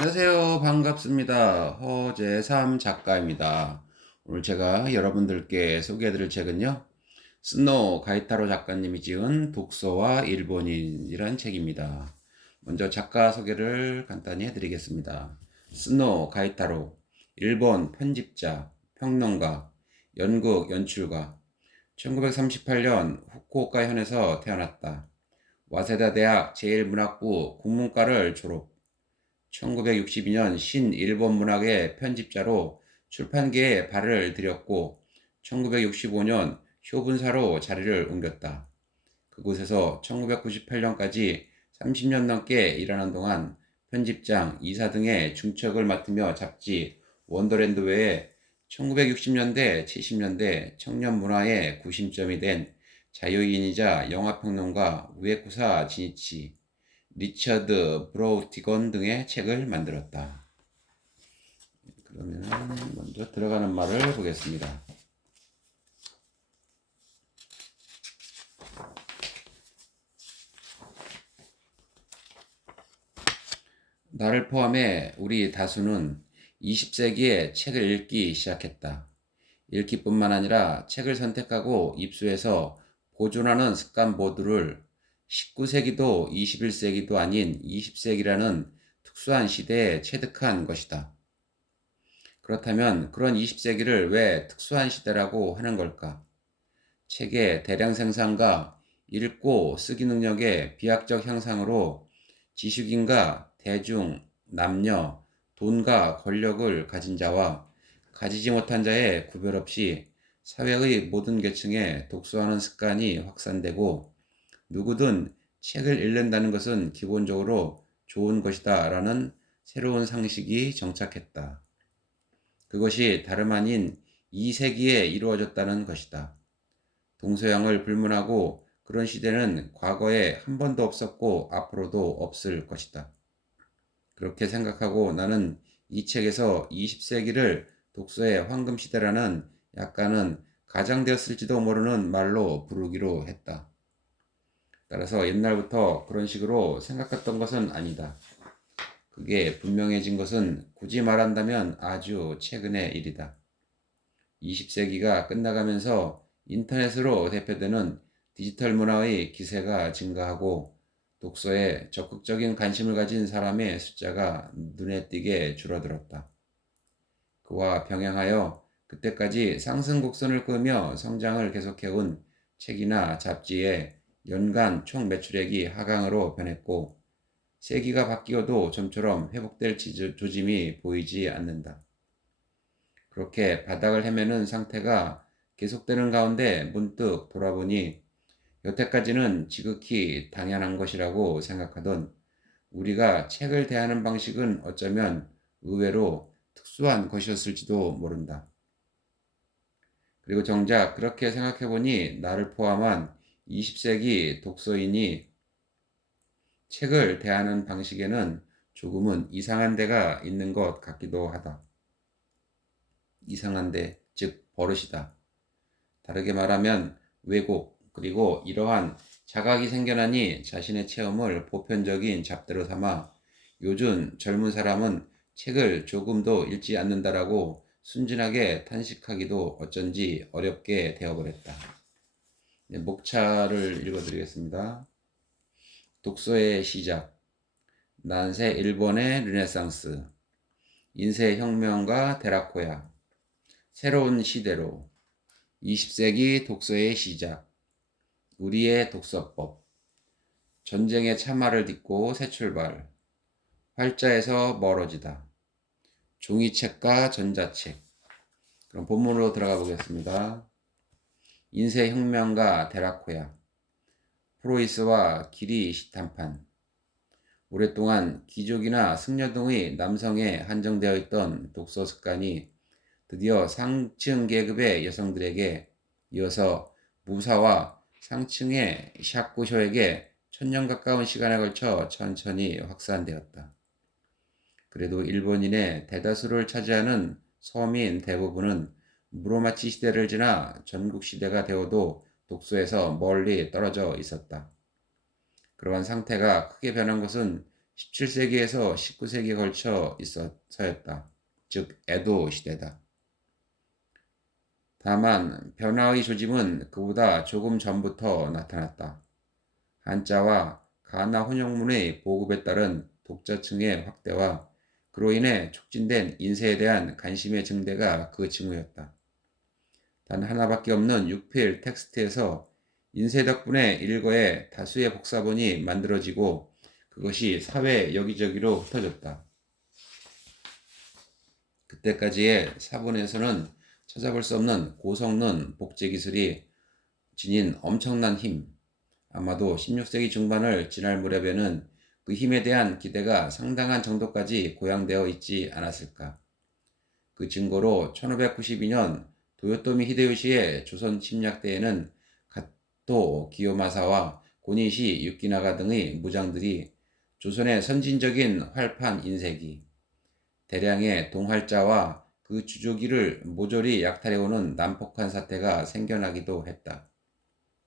안녕하세요. 반갑습니다. 허재삼 작가입니다. 오늘 제가 여러분들께 소개해드릴 책은요, 스노우 가이타로 작가님이 지은 독서와 일본인이란 책입니다. 먼저 작가 소개를 간단히 해드리겠습니다. 스노우 가이타로, 일본 편집자, 평론가, 연극 연출가, 1938년 후쿠오카 현에서 태어났다. 와세다 대학 제1문학부 국문과를 졸업, 1962년 신일본 문학의 편집자로 출판계에 발을 들였고 1965년 효분사로 자리를 옮겼다. 그곳에서 1998년까지 30년 넘게 일하는 동안 편집장, 이사 등의 중책을 맡으며 잡지 원더랜드 외에 1960년대, 70년대 청년 문화의 구심점이 된 자유인이자 영화평론가 우에쿠사 지니치, 리처드 브로우티건 등의 책을 만들었다. 그러면 먼저 들어가는 말을 보겠습니다. 나를 포함해 우리 다수는 20세기에 책을 읽기 시작했다. 읽기뿐만 아니라 책을 선택하고 입수해서 보존하는 습관 모두를 19세기도 21세기도 아닌 20세기라는 특수한 시대에 체득한 것이다. 그렇다면 그런 20세기를 왜 특수한 시대라고 하는 걸까? 책의 대량 생산과 읽고 쓰기 능력의 비약적 향상으로 지식인과 대중, 남녀, 돈과 권력을 가진 자와 가지지 못한 자의 구별 없이 사회의 모든 계층에 독서하는 습관이 확산되고 누구든 책을 읽는다는 것은 기본적으로 좋은 것이다 라는 새로운 상식이 정착했다. 그것이 다름 아닌 2세기에 이루어졌다는 것이다. 동서양을 불문하고 그런 시대는 과거에 한 번도 없었고 앞으로도 없을 것이다. 그렇게 생각하고 나는 이 책에서 20세기를 독서의 황금시대라는 약간은 가장되었을지도 모르는 말로 부르기로 했다. 따라서 옛날부터 그런 식으로 생각했던 것은 아니다. 그게 분명해진 것은 굳이 말한다면 아주 최근의 일이다. 20세기가 끝나가면서 인터넷으로 대표되는 디지털 문화의 기세가 증가하고 독서에 적극적인 관심을 가진 사람의 숫자가 눈에 띄게 줄어들었다. 그와 병행하여 그때까지 상승 곡선을 그으며 성장을 계속해온 책이나 잡지의 연간 총 매출액이 하강으로 변했고 세기가 바뀌어도 좀처럼 회복될 조짐이 보이지 않는다. 그렇게 바닥을 헤매는 상태가 계속되는 가운데 문득 돌아보니 여태까지는 지극히 당연한 것이라고 생각하던 우리가 책을 대하는 방식은 어쩌면 의외로 특수한 것이었을지도 모른다. 그리고 정작 그렇게 생각해보니 나를 포함한 20세기 독서인이 책을 대하는 방식에는 조금은 이상한 데가 있는 것 같기도 하다. 이상한데, 즉 버릇이다. 다르게 말하면 왜곡, 그리고 이러한 자각이 생겨나니 자신의 체험을 보편적인 잣대로 삼아 요즘 젊은 사람은 책을 조금도 읽지 않는다라고 순진하게 탄식하기도 어쩐지 어렵게 되어버렸다. 네, 목차를 읽어드리겠습니다. 독서의 시작, 난세 일본의 르네상스, 인쇄혁명과 데라코야, 새로운 시대로, 20세기 독서의 시작, 우리의 독서법, 전쟁의 참화를 딛고 새 출발, 활자에서 멀어지다, 종이책과 전자책. 그럼 본문으로 들어가 보겠습니다. 인쇄혁명가 데라코야, 프로이스와 길이 시탄판. 오랫동안 귀족이나 승려 등의 남성에 한정되어 있던 독서 습관이 드디어 상층 계급의 여성들에게 이어서 무사와 상층의 샤쿠쇼에게 1000년 가까운 시간에 걸쳐 천천히 확산되었다. 그래도 일본인의 대다수를 차지하는 서민 대부분은 무로마치 시대를 지나 전국 시대가 되어도 독서에서 멀리 떨어져 있었다. 그러한 상태가 크게 변한 것은 17세기에서 19세기에 걸쳐 있어서였다. 즉 에도 시대다. 다만 변화의 조짐은 그보다 조금 전부터 나타났다. 한자와 가나 혼용문의 보급에 따른 독자층의 확대와 그로 인해 촉진된 인쇄에 대한 관심의 증대가 그 징후였다. 단 하나밖에 없는 6필 텍스트에서 인쇄 덕분에 일거에 다수의 복사본이 만들어지고 그것이 사회 여기저기로 흩어졌다. 그때까지의 사본에서는 찾아볼 수 없는 고성능 복제 기술이 지닌 엄청난 힘, 아마도 16세기 중반을 지날 무렵에는 그 힘에 대한 기대가 상당한 정도까지 고양되어 있지 않았을까. 그 증거로 1592년 도요토미 히데요시의 조선 침략 때에는 가토 기요마사와 고니시 유키나가 등의 무장들이 조선의 선진적인 활판 인쇄기, 대량의 동활자와 그 주조기를 모조리 약탈해오는 난폭한 사태가 생겨나기도 했다.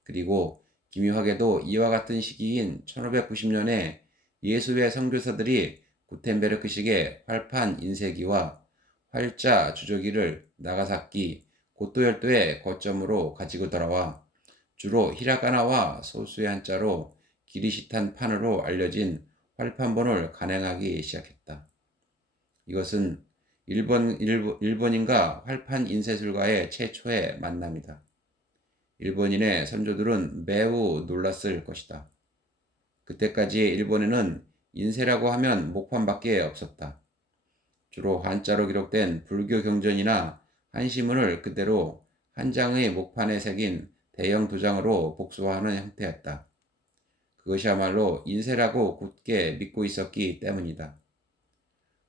그리고 기묘하게도 이와 같은 시기인 1590년에 예수의 선교사들이 구텐베르크식의 활판 인쇄기와 활자 주조기를 나가사키 고토열도의 거점으로 가지고 돌아와 주로 히라가나와 소수의 한자로 기리시탄 판으로 알려진 활판본을 간행하기 시작했다. 이것은 일본인과 활판 인쇄술가의 최초의 만남이다. 일본인의 선조들은 매우 놀랐을 것이다. 그때까지의 일본에는 인쇄라고 하면 목판밖에 없었다. 주로 한자로 기록된 불교 경전이나 한시문을 그대로 한 장의 목판에 새긴 대형 도장으로 복수하는 형태였다. 그것이야말로 인쇄라고 굳게 믿고 있었기 때문이다.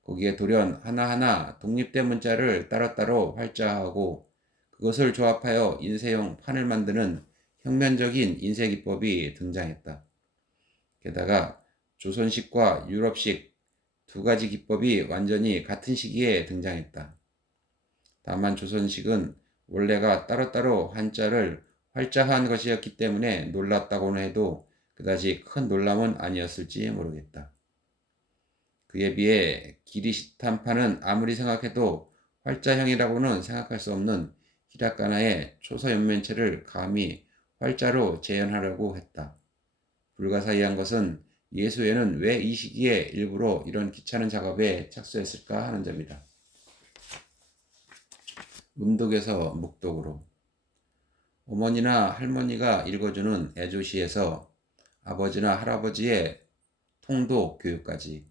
거기에 돌연 하나하나 독립된 문자를 따로따로 활자하고 그것을 조합하여 인쇄용 판을 만드는 혁명적인 인쇄 기법이 등장했다. 게다가 조선식과 유럽식 두 가지 기법이 완전히 같은 시기에 등장했다. 다만 조선식은 원래가 따로따로 한자를 활자한 것이었기 때문에 놀랐다고는 해도 그다지 큰 놀람은 아니었을지 모르겠다. 그에 비해 기리시탄판은 아무리 생각해도 활자형이라고는 생각할 수 없는 히라가나의 초서 연면체를 감히 활자로 재현하려고 했다. 불가사의한 것은 예수에는 왜 이 시기에 일부러 이런 귀찮은 작업에 착수했을까 하는 점이다. 음독에서 묵독으로 어머니나 할머니가 읽어주는 애조시에서 아버지나 할아버지의 통독 교육까지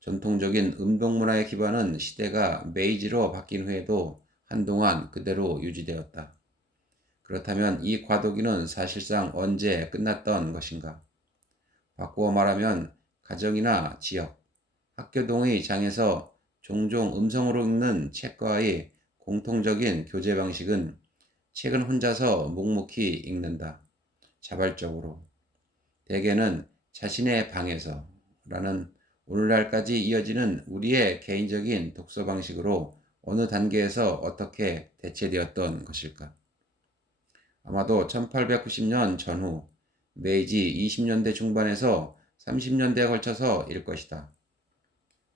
전통적인 음독 문화의 기반은 시대가 메이지로 바뀐 후에도 한동안 그대로 유지되었다. 그렇다면 이 과도기는 사실상 언제 끝났던 것인가? 바꾸어 말하면 가정이나 지역, 학교 등의 장에서 종종 음성으로 읽는 책과의 공통적인 교재 방식은 책은 혼자서 묵묵히 읽는다. 자발적으로. 대개는 자신의 방에서 라는 오늘날까지 이어지는 우리의 개인적인 독서 방식으로 어느 단계에서 어떻게 대체되었던 것일까? 아마도 1890년 전후 메이지 20년대 중반에서 30년대에 걸쳐서 일 것이다.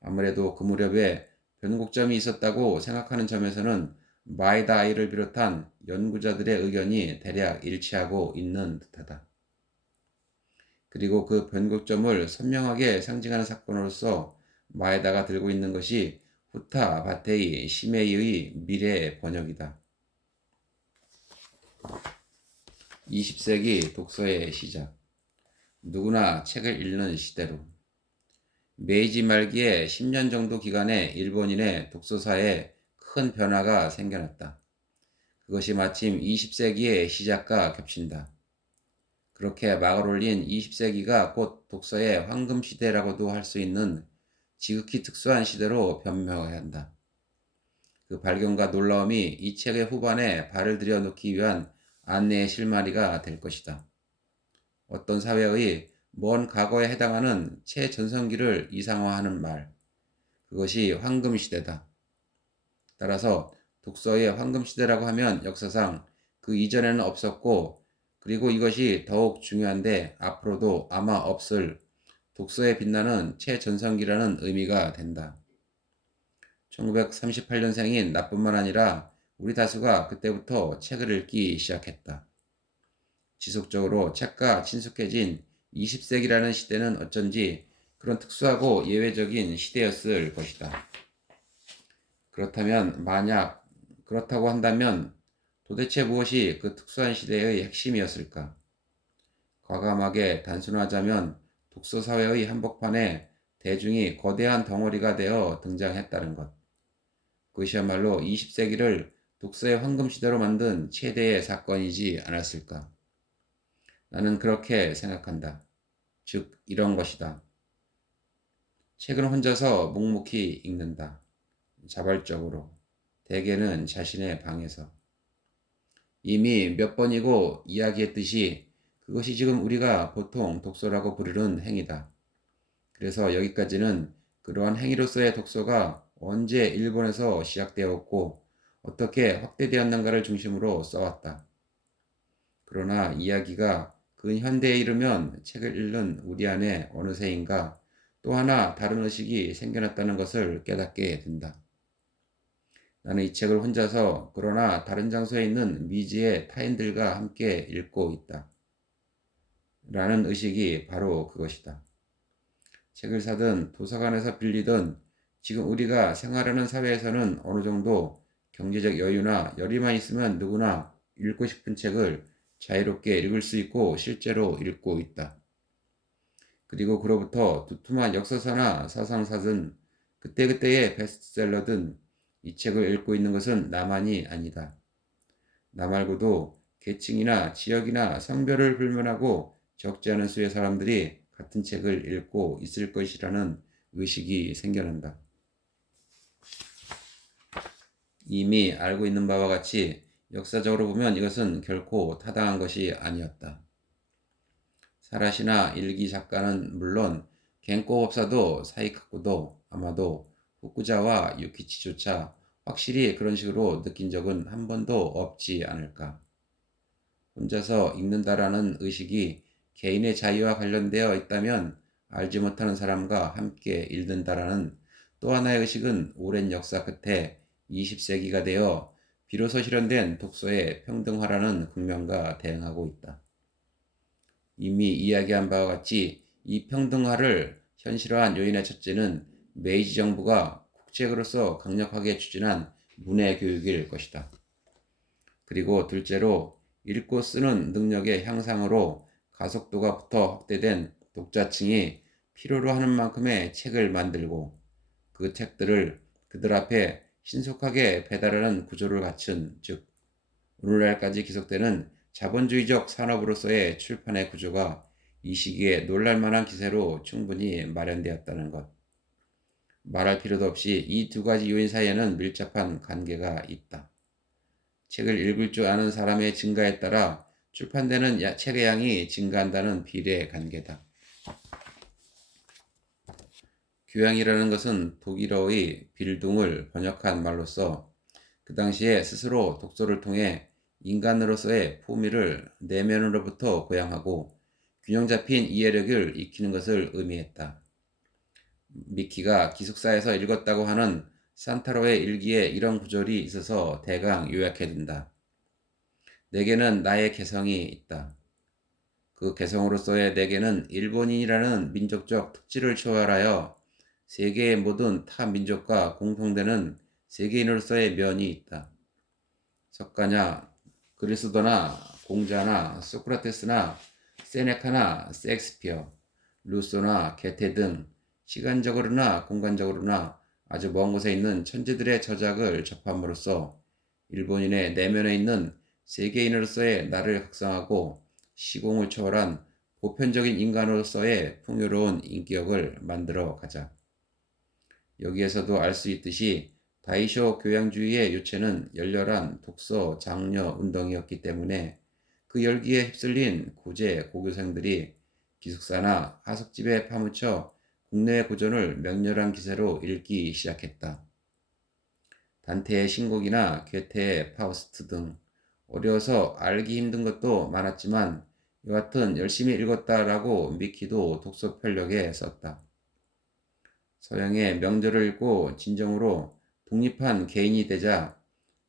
아무래도 그 무렵에 변곡점이 있었다고 생각하는 점에서는 마에다 아이를 비롯한 연구자들의 의견이 대략 일치하고 있는 듯하다. 그리고 그 변곡점을 선명하게 상징하는 사건으로서 마에다가 들고 있는 것이 후타 바테이 시메이의 미래 번역이다. 20세기 독서의 시작. 누구나 책을 읽는 시대로. 메이지 말기에 10년 정도 기간에 일본인의 독서사에 큰 변화가 생겨났다. 그것이 마침 20세기의 시작과 겹친다. 그렇게 막을 올린 20세기가 곧 독서의 황금 시대라고도 할 수 있는 지극히 특수한 시대로 변명해야 한다. 그 발견과 놀라움이 이 책의 후반에 발을 들여놓기 위한 안내의 실마리가 될 것이다. 어떤 사회의 먼 과거에 해당하는 최전성기를 이상화하는 말, 그것이 황금 시대다. 따라서 독서의 황금 시대라고 하면 역사상 그 이전에는 없었고 그리고 이것이 더욱 중요한데 앞으로도 아마 없을 독서에 빛나는 최전성기라는 의미가 된다. 1938년생인 나뿐만 아니라 우리 다수가 그때부터 책을 읽기 시작했다. 지속적으로 책과 친숙해진 20세기라는 시대는 어쩐지 그런 특수하고 예외적인 시대였을 것이다. 그렇다고 한다면 도대체 무엇이 그 특수한 시대의 핵심이었을까? 과감하게 단순하자면 독서 사회의 한복판에 대중이 거대한 덩어리가 되어 등장했다는 것. 그것이야말로 20세기를 독서의 황금시대로 만든 최대의 사건이지 않았을까? 나는 그렇게 생각한다. 즉, 이런 것이다. 책은 혼자서 묵묵히 읽는다. 자발적으로. 대개는 자신의 방에서. 이미 몇 번이고 이야기했듯이 그것이 지금 우리가 보통 독서라고 부르는 행위다. 그래서 여기까지는 그러한 행위로서의 독서가 언제 일본에서 시작되었고 어떻게 확대되었는가를 중심으로 써왔다. 그러나 이야기가 근현대에 이르면 책을 읽는 우리 안에 어느새인가 또 하나 다른 의식이 생겨났다는 것을 깨닫게 된다. 나는 이 책을 혼자서 그러나 다른 장소에 있는 미지의 타인들과 함께 읽고 있다. 라는 의식이 바로 그것이다. 책을 사든 도서관에서 빌리든 지금 우리가 생활하는 사회에서는 어느 정도 경제적 여유나 열의만 있으면 누구나 읽고 싶은 책을 자유롭게 읽을 수 있고 실제로 읽고 있다. 그리고 그로부터 두툼한 역사서나 사상사든 그때그때의 베스트셀러든 이 책을 읽고 있는 것은 나만이 아니다. 나 말고도 계층이나 지역이나 성별을 불문하고 적지 않은 수의 사람들이 같은 책을 읽고 있을 것이라는 의식이 생겨난다. 이미 알고 있는 바와 같이 역사적으로 보면 이것은 결코 타당한 것이 아니었다. 사라시나 일기 작가는 물론 겐코 법사도 사이카쿠도 아마도 후쿠자와 유키치조차 확실히 그런 식으로 느낀 적은 한 번도 없지 않을까. 혼자서 읽는다라는 의식이 개인의 자유와 관련되어 있다면 알지 못하는 사람과 함께 읽는다라는 또 하나의 의식은 오랜 역사 끝에 20세기가 되어 비로소 실현된 독서의 평등화라는 국면과 대응하고 있다. 이미 이야기한 바와 같이 이 평등화를 현실화한 요인의 첫째는 메이지 정부가 국책으로서 강력하게 추진한 문해 교육일 것이다. 그리고 둘째로 읽고 쓰는 능력의 향상으로 가속도가 붙어 확대된 독자층이 필요로 하는 만큼의 책을 만들고 그 책들을 그들 앞에 신속하게 배달하는 구조를 갖춘, 즉 오늘날까지 지속되는 자본주의적 산업으로서의 출판의 구조가 이 시기에 놀랄만한 기세로 충분히 마련되었다는 것. 말할 필요도 없이 이 두 가지 요인 사이에는 밀접한 관계가 있다. 책을 읽을 줄 아는 사람의 증가에 따라 출판되는 책의 양이 증가한다는 비례 관계다. 교양이라는 것은 독일어의 빌둥을 번역한 말로서 그 당시에 스스로 독서를 통해 인간으로서의 품위를 내면으로부터 고양하고 균형 잡힌 이해력을 익히는 것을 의미했다. 미키가 기숙사에서 읽었다고 하는 산타로의 일기에 이런 구절이 있어서 대강 요약해둔다. 내게는 나의 개성이 있다. 그 개성으로서의 내게는 일본인이라는 민족적 특질을 초월하여 세계의 모든 타 민족과 공통되는 세계인으로서의 면이 있다. 석가냐, 그리스도나 공자나 소크라테스나 세네카나 섹스피어, 루소나 게테 등 시간적으로나 공간적으로나 아주 먼 곳에 있는 천재들의 저작을 접함으로써 일본인의 내면에 있는 세계인으로서의 나를 각성하고 시공을 초월한 보편적인 인간으로서의 풍요로운 인격을 만들어 가자. 여기에서도 알 수 있듯이 다이쇼 교양주의의 요체는 열렬한 독서 장려 운동이었기 때문에 그 열기에 휩쓸린 고재 고교생들이 기숙사나 하숙집에 파묻혀 국내의 고전을 맹렬한 기세로 읽기 시작했다. 단테의 신곡이나 괴테의 파우스트 등 어려워서 알기 힘든 것도 많았지만 여하튼 열심히 읽었다라고 미키도 독서 편력에 썼다. 서영의 명절을 읽고 진정으로 독립한 개인이 되자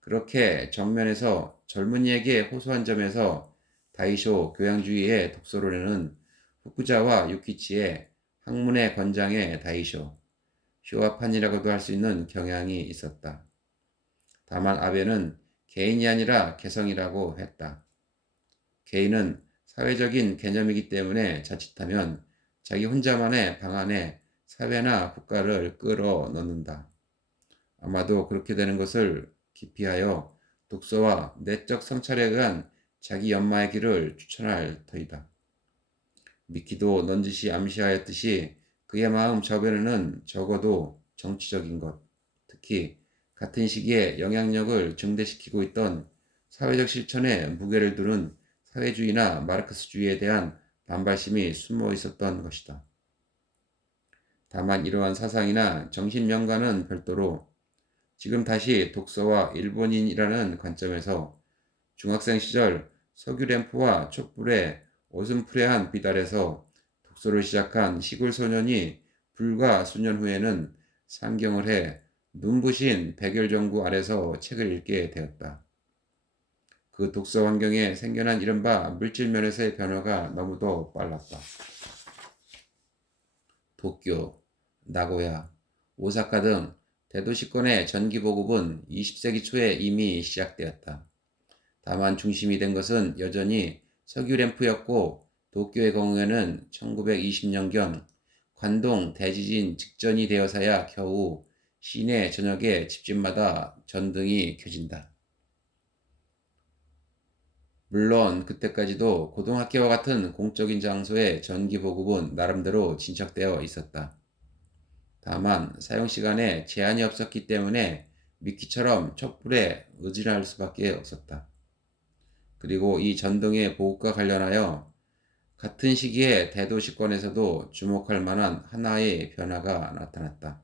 그렇게 정면에서 젊은이에게 호소한 점에서 다이쇼 교양주의의 독서론에는 후쿠자와 유키치의 학문의 권장의 다이쇼, 쇼와판이라고도 할 수 있는 경향이 있었다. 다만 아베는 개인이 아니라 개성이라고 했다. 개인은 사회적인 개념이기 때문에 자칫하면 자기 혼자만의 방 안에 사회나 국가를 끌어 넣는다. 아마도 그렇게 되는 것을 기피하여 독서와 내적 성찰에 의한 자기 연마의 길을 추천할 터이다. 미키도 넌지시 암시하였듯이 그의 마음 저변에는 적어도 정치적인 것, 특히 같은 시기에 영향력을 증대시키고 있던 사회적 실천에 무게를 두는 사회주의나 마르크스주의에 대한 반발심이 숨어 있었던 것이다. 다만 이러한 사상이나 정신명과는 별도로 지금 다시 독서와 일본인이라는 관점에서 중학생 시절 석유램프와 촛불의 어슴푸레한 빛 아래서 독서를 시작한 시골 소년이 불과 수년 후에는 상경을 해 눈부신 백열전구 아래서 책을 읽게 되었다. 그 독서 환경에 생겨난 이른바 물질 면에서의 변화가 너무도 빨랐다. 도쿄, 나고야, 오사카 등 대도시권의 전기 보급은 20세기 초에 이미 시작되었다. 다만 중심이 된 것은 여전히 석유램프였고 도쿄의 경우에는 1920년경 관동 대지진 직전이 되어서야 겨우 시내 전역의 집집마다 전등이 켜진다. 물론 그때까지도 고등학교와 같은 공적인 장소의 전기 보급은 나름대로 진척되어 있었다. 다만 사용시간에 제한이 없었기 때문에 미키처럼 촛불에 의존할 수밖에 없었다. 그리고 이 전등의 보급과 관련하여 같은 시기에 대도시권에서도 주목할 만한 하나의 변화가 나타났다.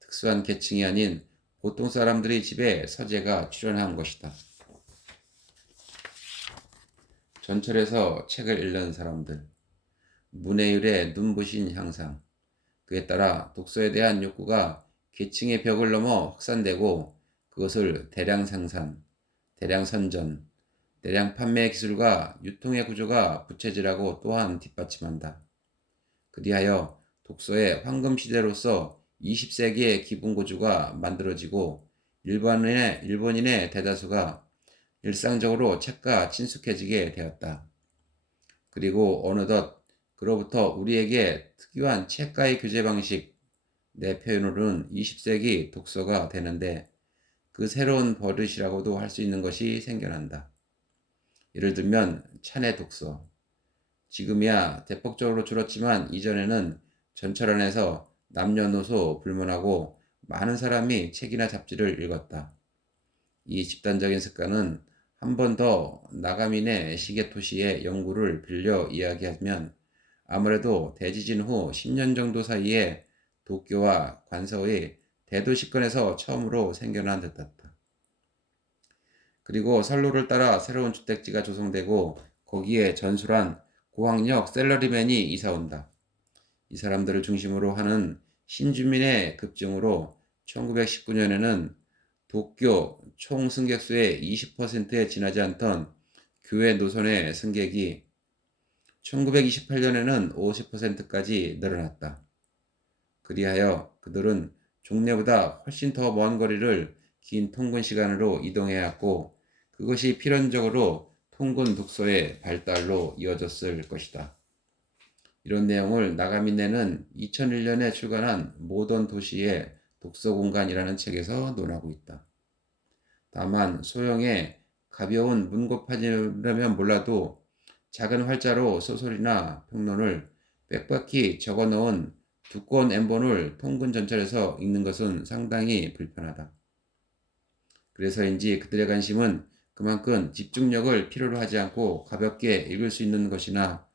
특수한 계층이 아닌 보통 사람들의 집에 서재가 출현한 것이다. 전철에서 책을 읽는 사람들, 문해율의 눈부신 향상, 그에 따라 독서에 대한 욕구가 계층의 벽을 넘어 확산되고 그것을 대량 생산, 대량 선전, 대량 판매 기술과 유통의 구조가 부채질하고 또한 뒷받침한다. 그리하여 독서의 황금 시대로서 20세기의 기본구조가 만들어지고 일본인의 대다수가 일상적으로 책과 친숙해지게 되었다. 그리고 어느덧 그로부터 우리에게 특유한 책과의 교제 방식, 내 표현으로는 20세기 독서가 되는데 그 새로운 버릇이라고도 할 수 있는 것이 생겨난다. 예를 들면 찬의 독서. 지금이야 대폭적으로 줄었지만 이전에는 전철 안에서 남녀노소 불문하고 많은 사람이 책이나 잡지를 읽었다. 이 집단적인 습관은 한 번 더 나가미네 시게토시의 연구를 빌려 이야기하면 아무래도 대지진 후 10년 정도 사이에 도쿄와 관서의 대도시권에서 처음으로 생겨난 듯했다. 그리고 선로를 따라 새로운 주택지가 조성되고 거기에 전술한 고학력 셀러리맨이 이사온다. 이 사람들을 중심으로 하는 신주민의 급증으로 1919년에는 도쿄 총 승객수의 20%에 지나지 않던 교회 노선의 승객이 1928년에는 50%까지 늘어났다. 그리하여 그들은 종래보다 훨씬 더 먼 거리를 긴 통근 시간으로 이동해야 했고 그것이 필연적으로 통근 독서의 발달로 이어졌을 것이다. 이런 내용을 나가미네는 2001년에 출간한 모던 도시의 독서 공간이라는 책에서 논하고 있다. 다만 소형의 가벼운 문고파지라면 몰라도 작은 활자로 소설이나 평론을 빽빽히 적어놓은 두꺼운 엠본을 통근 전철에서 읽는 것은 상당히 불편하다. 그래서인지 그들의 관심은 그만큼 집중력을 필요로 하지 않고 가볍게 읽을 수 있는 것이나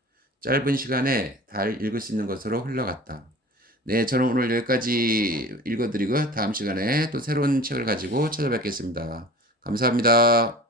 짧은 시간에 잘 읽을 수 있는 것으로 흘러갔다. 네, 저는 오늘 여기까지 읽어드리고 다음 시간에 또 새로운 책을 가지고 찾아뵙겠습니다. 감사합니다.